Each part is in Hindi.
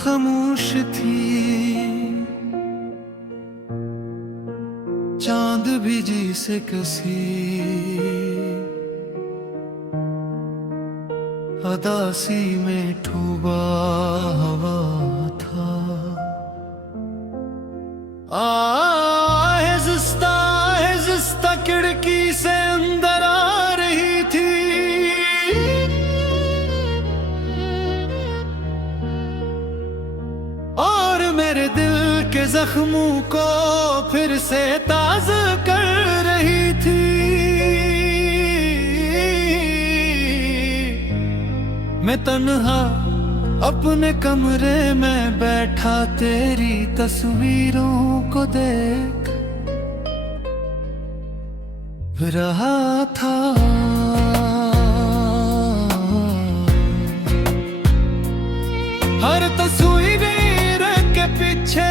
खामोश थी, चांद भी जी से कसी अदासी में ठूबा हवा था। आहिस्ता खिड़की से अंदर आ रही थी, और मेरे दिल के जख्मों को फिर से ताज़ा कर रही थी। मैं तन्हा अपने कमरे में बैठा तेरी तस्वीरों को देख रहा था। हर तस्वीर के पीछे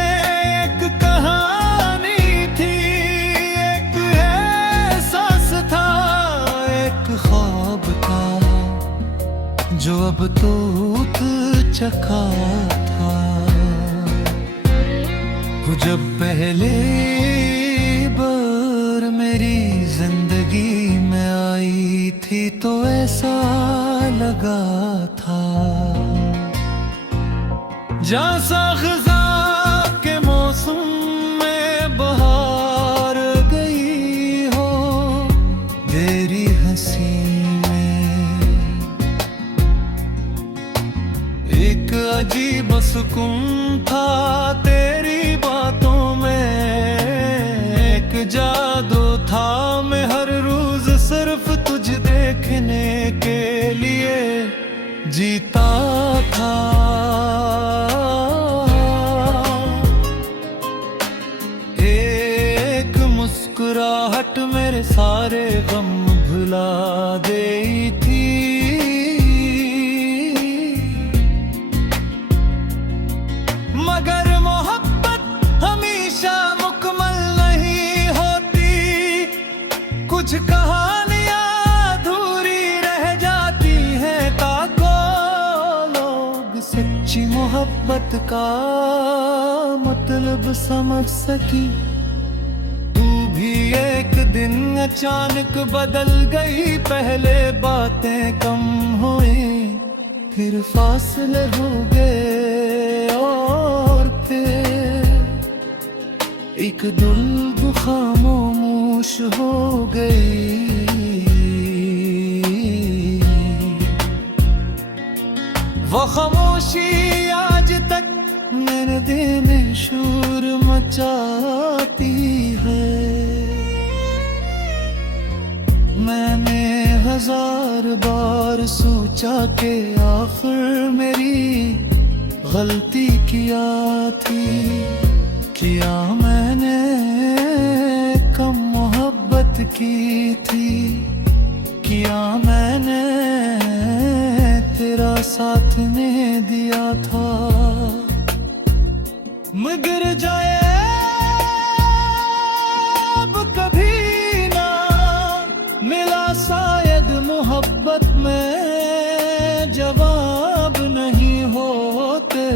एक कहानी थी, एक एहसास था, एक ख्वाब था जो अब टूट चुका था। वो जब पहले बार मेरी जिंदगी में आई थी तो ऐसा लगा था जैसा खज़ां के मौसम में बहार गई हो तेरी हंसी में। एक अजीब सुकून था तेरी बातों में, एक जादू था, मैं हर रोज सिर्फ तुझ देखने के लिए जीता था। एक मुस्कुराहट मेरे सारे गम भुला देती थी। मगर मोहब्बत हमेशा मुकम्मल नहीं होती, कुछ कहानियां अधूरी रह जाती हैं ताको लोग सच्ची मोहब्बत का मतलब समझ सकी। तू भी एक दिन अचानक बदल गई, पहले बातें कम हुई, फिर फासले हो गए, और फिर एक दिल खामोश हो गई। वो खामोशी आज तक मेरे दिल में शोर मचाती है। मैंने हजार बार सोचा कि आखिर मेरी गलती क्या थी, किया मैंने कम मोहब्बत की थी, किया मैंने तेरा साथ ने दिया था। मगर जाए अब कभी ना मिला शायद मोहब्बत में जवाब नहीं होते,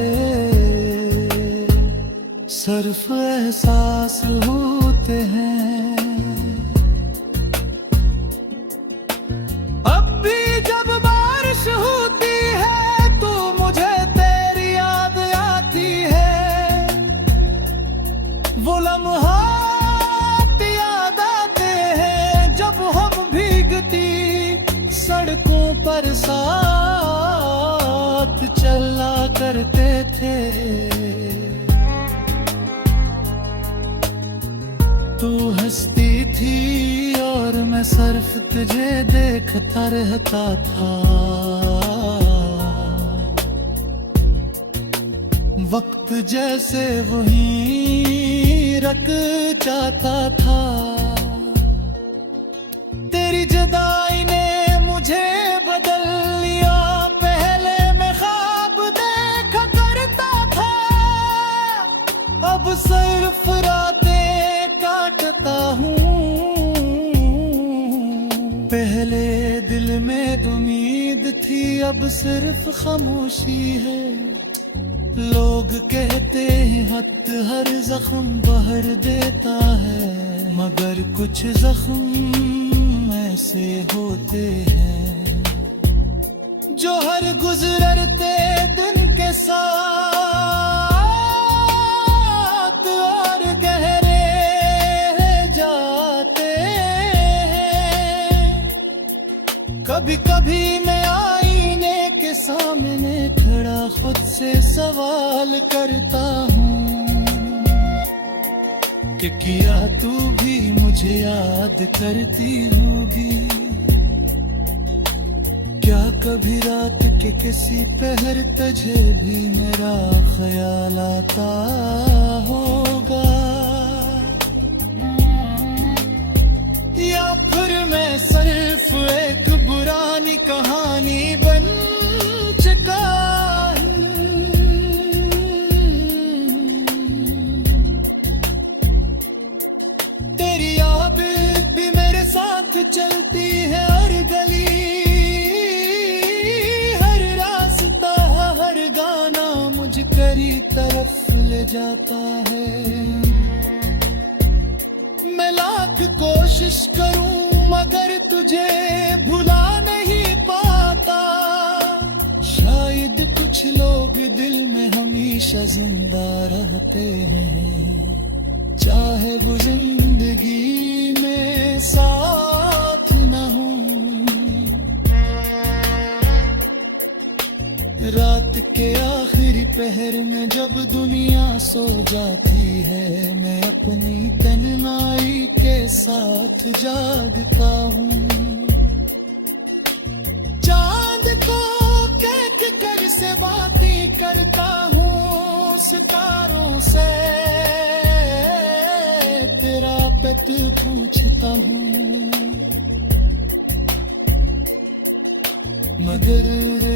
सिर्फ एहसास होते हैं। अब भी जब बारिश होती है तो मुझे तेरी याद आती है, वो लम्हात याद आते हैं जब हम भीगती सड़कों पर साथ चला करते थे। तू हंसती थी और मैं सिर्फ तुझे देखता रहता था। वक्त जैसे वहीं रख जाता था। तेरी जुदाई ने मुझे बदल लिया, पहले मैं ख्वाब देखा करता था, अब सिर्फ रातें काटता हूँ। पहले दिल में उम्मीद थी, अब सिर्फ खामोशी है। लोग कहते हैं हद हर जख्म बहर देता है, मगर कुछ जख्म ऐसे होते हैं जो हर गुजरते दिन के साथ और गहरे जाते हैं। कभी कभी मैं आईने के सामने खड़ा खुद से सवाल करता हूँ कि किया तू भी मुझे याद करती होगी। क्या कभी रात के किसी पहर तुझे भी मेरा ख्याल आता होगा, या फिर मैं सिर्फ एक पुरानी कहानी बन चुका हूँ। तेरी याद भी मेरे साथ चलती है, हर गली हर रास्ता हर गाना मुझ तेरी तरफ ले जाता है। मैं लाख कोशिश करूं मगर तुझे भुला नहीं पाता। शायद कुछ लोग दिल में हमेशा जिंदा रहते हैं, चाहे वो जिंदगी में साथ न हो। रात के आखिरी पहर में जब दुनिया सो जाती है, मैं अपनी तन्हाई के साथ जागता हूँ। चांद को देख कर से बातें करता हूँ, सितारों से तेरा पत पूछता हूँ, मगर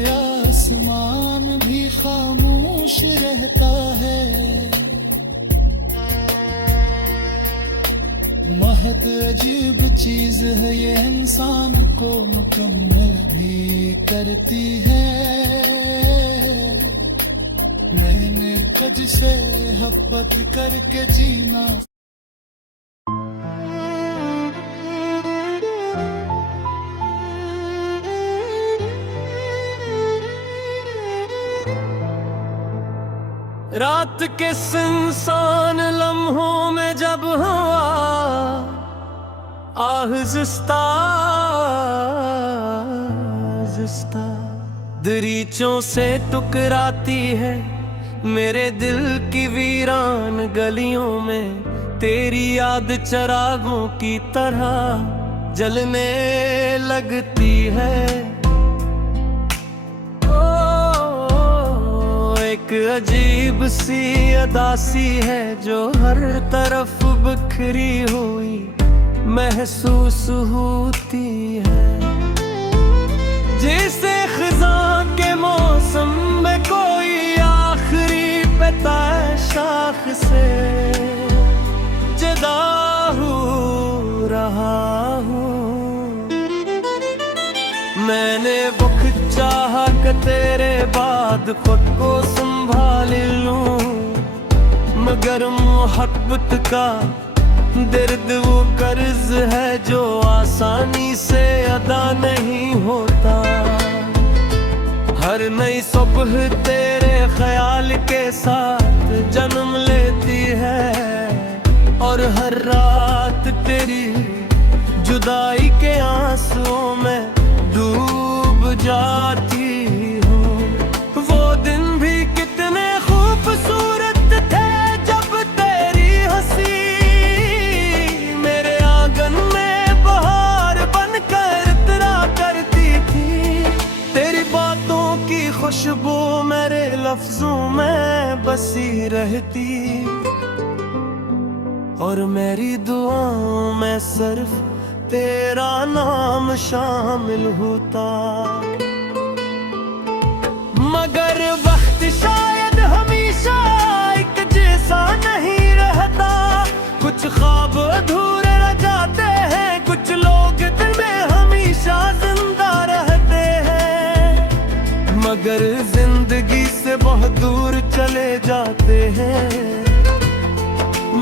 आसमान भी खामोश रहता है। महद अजीब चीज है ये, इंसान को मुकम्मल भी करती है। मैंने तुझसे मोहब्बत करके जीना। रात के सुनसान लम्हों में जब हवा आहिस्ता आहिस्ता दरीचों से टकराती है, मेरे दिल की वीरान गलियों में तेरी याद चरागों की तरह जलने लगती है। एक अजीब सी अदासी है जो हर तरफ बिखरी हुई महसूस होती है, जैसे खिज़ां के मौसम में कोई आखिरी पता शाख से जुदा हो रहा हूँ। मैंने वक्त चाहा कि तेरे बाद खुद को संभाल लूं, मगर मोहब्बत का दर्द वो कर्ज है जो आसानी से अदा नहीं होता। हर नई सुबह तेरे ख्याल के साथ जन्म लेती है, और हर रात तेरी जुदाई के आंसुओं में डूब जाती हूँ। वो दिन भी कितने खूबसूरत थे जब तेरी हंसी मेरे आंगन में बहार बनकर इतरा करती थी। तेरी बातों की खुशबू मेरे लफ्जों में बसी रहती, और मेरी दुआओं में सिर्फ तेरा नाम शामिल होता। मगर वक्त शायद हमेशा एक जैसा नहीं रहता, कुछ ख्वाब अधूरे रह जाते हैं, कुछ लोग दिल में हमेशा जिंदा रहते हैं, मगर जिंदगी से बहुत दूर चले जाते हैं।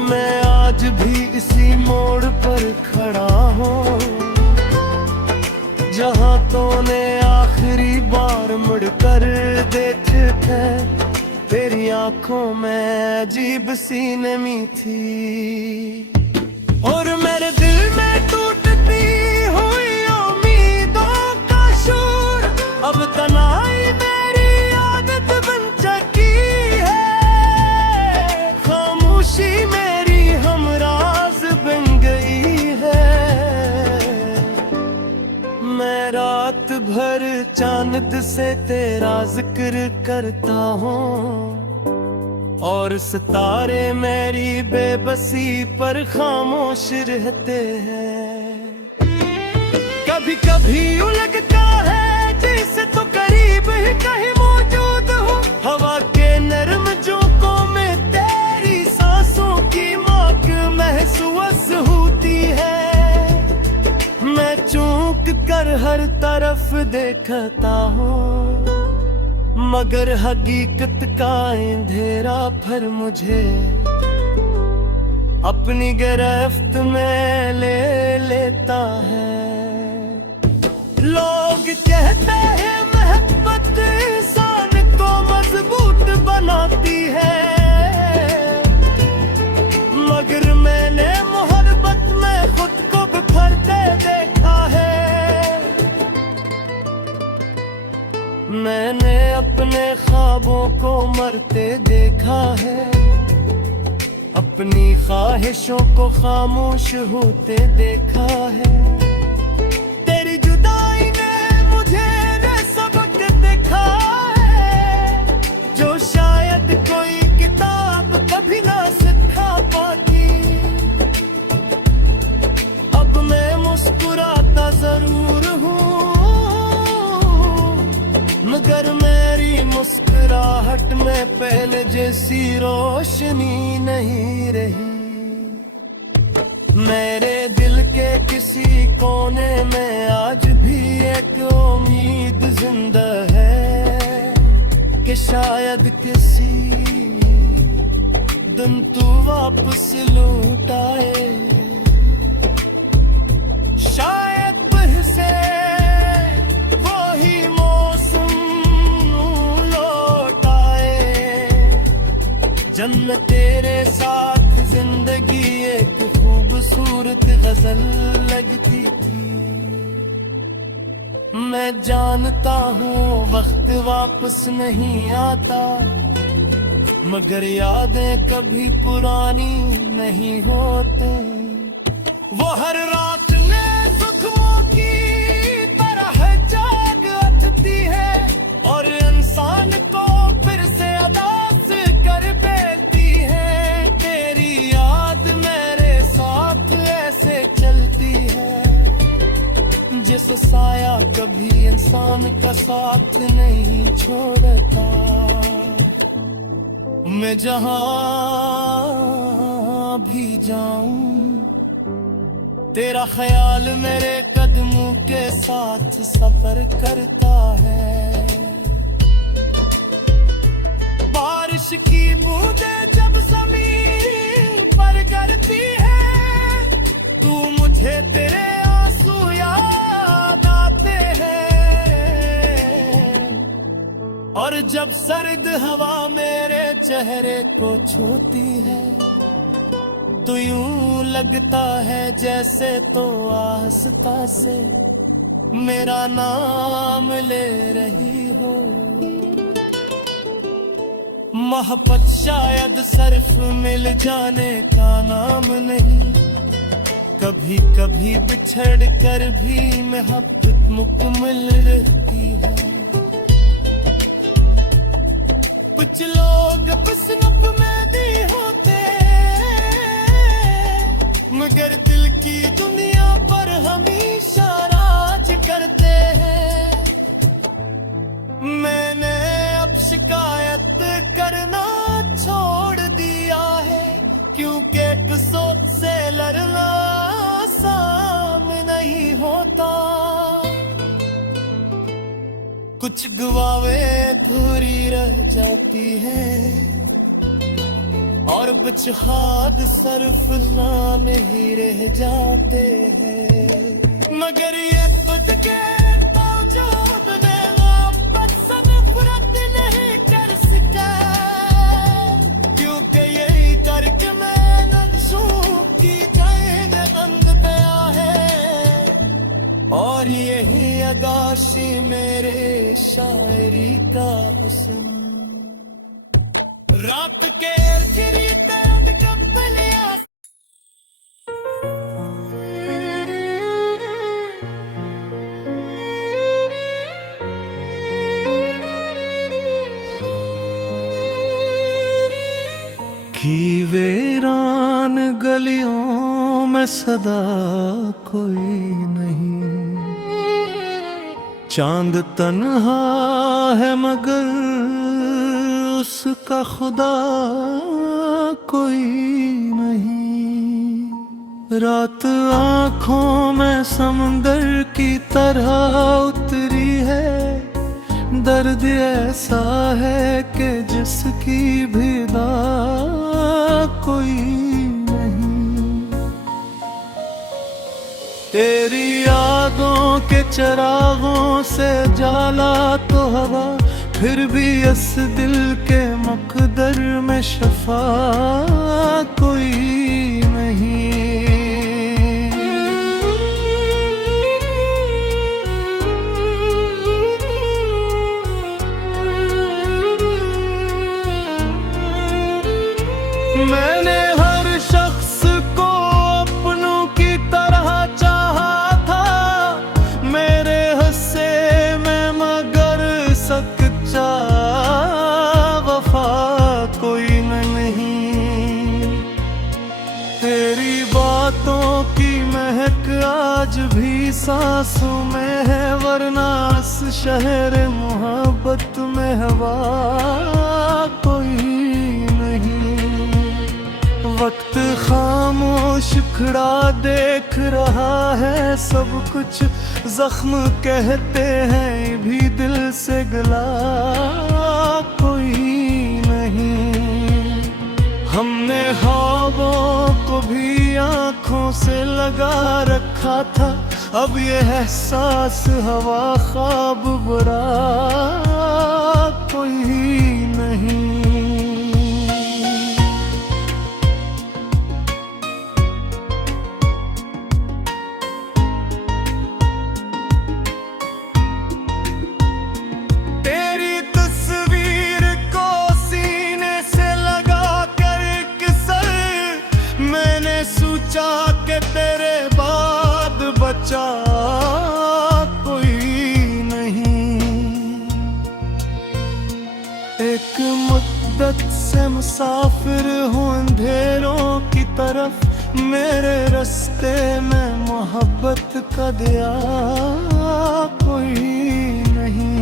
मैं आज भी इसी मोड़ पर खड़ा हूँ जहाँ तूने आखिरी बार मुड़कर देखा, तेरी आंखों में अजीब सी नमी थी। और मेरे दिल में टूटती हुई उम्मीदों का शोर, अब तन्हाई मेरी आदत बन चुकी है। खामोशी मेरी हमराज बन गई है। मैं रात भर चांद से तेरा जिक्र करता हूँ और सितारे मेरी बेबसी पर खामोश रहते हैं। कभी कभी यूं लगता है जैसे तो करीब ही कहीं मौजूद हो। हवा के नरम झोंकों में तेरी सांसों की महक महसूस होती है। मैं चूक कर हर तरफ देखता हूँ, मगर हकीकत का अंधेरा फिर मुझे अपनी गिरफ्त में ले लेता है। लोग कहते हैं मोहब्बत इंसान को मजबूत बनाती है, मगर मैंने मोहब्बत में खुद को बिखरते देखा है। मैंने अपने ख्वाबों को मरते देखा है, अपनी ख्वाहिशों को खामोश होते देखा है। तेरी जुदाई ने मुझे सबक दिखा है, जो शायद कोई किताब कभी ना सिखा पाती। अब मैं मुस्कुराता जरूर हूँ, मगर मेरी मुस्कुराहट में पहले जैसी रोशनी नहीं रही। मेरे दिल के किसी कोने में आज भी एक उम्मीद जिंदा है कि शायद किसी दिन तू वापस लौट आए। शायद फिर से वही मौसम लौट आए, जन्नत तेरे साथ जिंदगी एक खूबसूरत गजल लगती थी। मैं जानता हूँ वक्त वापस नहीं आता, मगर यादें कभी पुरानी नहीं होती। वो हर रात में जख्मों की तरह जाग उठती है और इंसान को फिर से अदास कर देती है। तेरी याद मेरे साथ ऐसे चलती है, जिस साया कभी इंसान का साथ नहीं छोड़ता। मैं जहाँ भी जाऊं तेरा ख्याल मेरे कदमों के साथ सफर करता है। बारिश की बूंदें जब ज़मीन पर गिरती है, तू मुझे तेरे आंसू याद आते हैं। और जब सर्द हवा मेरे चेहरे को छूती है, तो यूं लगता है जैसे तो आस्था से मेरा नाम ले रही हो। मोहब्बत शायद सिर्फ मिल जाने का नाम नहीं, कभी कभी बिछड़ कर भी मोहब्बत मुकम्मल रहती है। कुछ लोग बिस्नुप में दी होते, मगर दिल की दुनिया पर हमेशा राज करते हैं। मैंने अब शिकायत करना छोड़ दिया है, क्योंकि सोच से लड़ना आसान नहीं होता। कुछ कुछ दुआएं अधूरी रह जाती है और कुछ हाथ सरफ नाम ही रह जाते हैं। मगर ये खुद के बावजूद ने वापस से नफरत नहीं कर सका, क्योंकि यही तर्क में नक्शों की जान अंध गया है और यही अगाशी मेरे शायरी का हुस्न। रात के चिरीते कपलिया की वीरान गलियों में सदा कोई नहीं, चांद तन्हा है मगर उसका खुदा कोई नहीं। रात आँखों में समंदर की तरह उतरी है, दर्द ऐसा है कि जिसकी भी दाग कोई नहीं। तेरी यादों के चरागों से जाला तो हवा, फिर भी इस दिल के मकदर में शफा कोई नहीं। मैंने हर शख्स को अपनों की तरह चाहा था, मेरे हिस्से में मगर सच्चा वफा कोई नहीं। तेरी बातों की महक आज भी सांसों में है, वरना इस शहर मोहब्बत में हवा कोई नहीं। वक्त खामोश खड़ा देख रहा है सब कुछ, जख्म कहते हैं भी दिल से गला कोई नहीं। हमने ख्वाबों को भी आँखों से लगा रखा था, अब ये एहसास हवा ख्वाब बुरा कोई नहीं। के तेरे बाद बचा कोई नहीं। एक मुद्दत से मुसाफिर हूँ अंधेरों की तरफ, मेरे रास्ते में मोहब्बत का दिया कोई नहीं।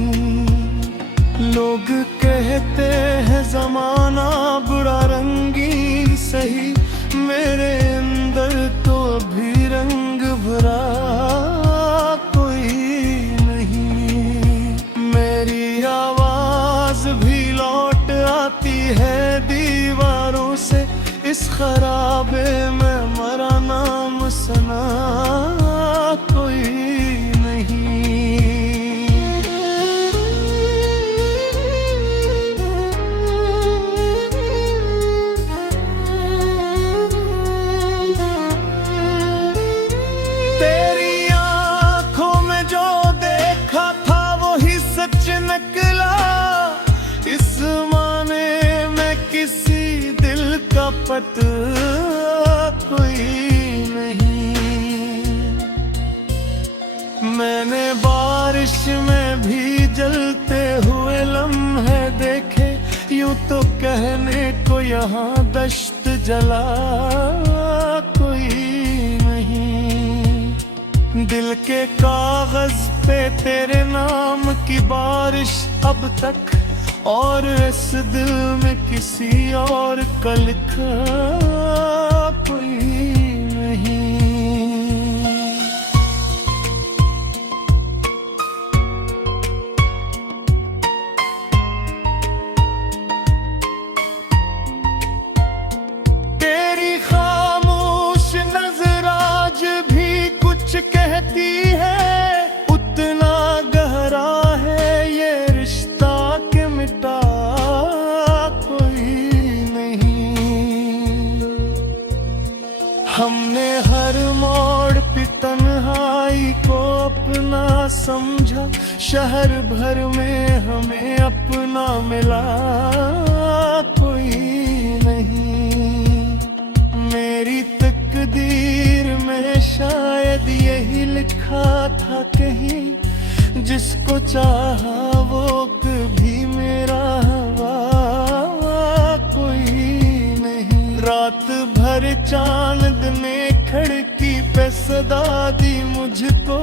लोग कहते हैं जमाना बुरा रंगीन सही, मेरे अंदर तो अभी रंग भरा कोई नहीं। मेरी आवाज भी लौट आती है दीवारों से, इस खराबे में मरा नाम सना कोई नहीं। पत कोई नहीं। मैंने बारिश में भी जलते हुए लम्हे देखे, यूं तो कहने को यहाँ दश्त जला कोई नहीं। दिल के कागज पे तेरे नाम की बारिश अब तक, और इस दिल में किसी और का लिखा कोई नहीं। कहती है, उतना गहरा है ये रिश्ता के मिटा कोई नहीं। हमने हर मोड़ पे तन्हाई को अपना समझा, शहर भर में हमें अपना मिला कोई नहीं। मेरी तकदीर में शायद यही लिखा था कहीं, जिसको चाहा वो कभी मेरा हवा कोई नहीं। रात भर चांद ने खिड़की पे सदा दी मुझको,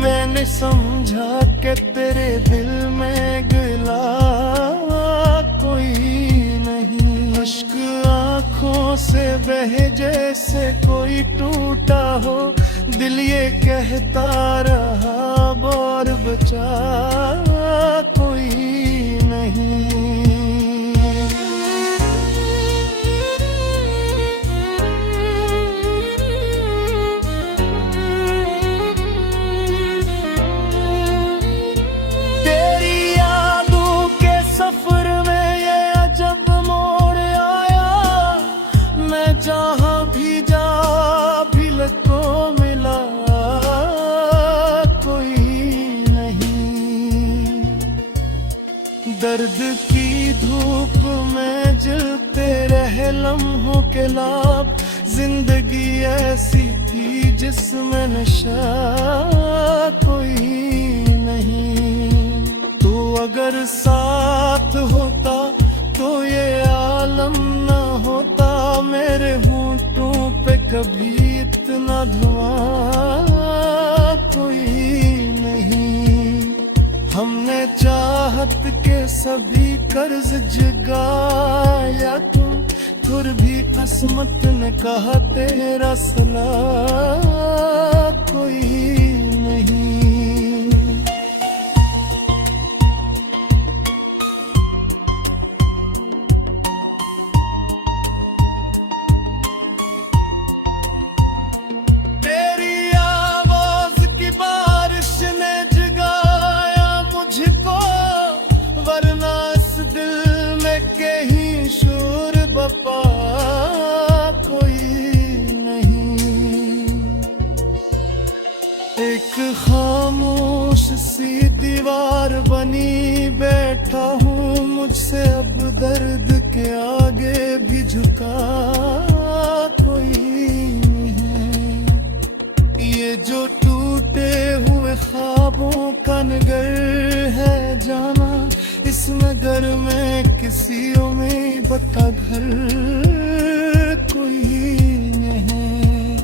मैंने समझा कि तेरे दिल में गिला कोई नहीं। अश्क आँखों से बहे जैसे कोई टूटा हो, दिल ये कहता रहा और बचा कोई नहीं। जहाँ भी जा भी को मिला कोई नहीं। दर्द की धूप में जलते रहे लम्हों के लाभ, जिंदगी ऐसी थी जिसमें नशा कोई नहीं। तो अगर साथ होता तो ये आलम ना होता, मेरे होंठों पे कभी इतना धुआं कोई नहीं। हमने चाहत के सभी कर्ज जगाया, तुम फिर भी किस्मत ने कहा तेरा सला कोई नहीं। एक खामोश सी दीवार बनी बैठा हूँ, मुझसे अब दर्द के आगे भी झुका कोई नहीं। ये जो टूटे हुए ख्वाबों का नगर है जाना, इसमें घर में किसी उम्मीद का घर कोई नहीं।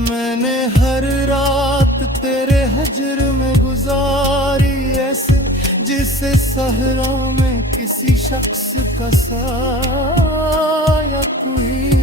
मैंने हर रात तेरे हजर में गुजारी ऐसे, जिसे सहरा में किसी शख्स का साया कोई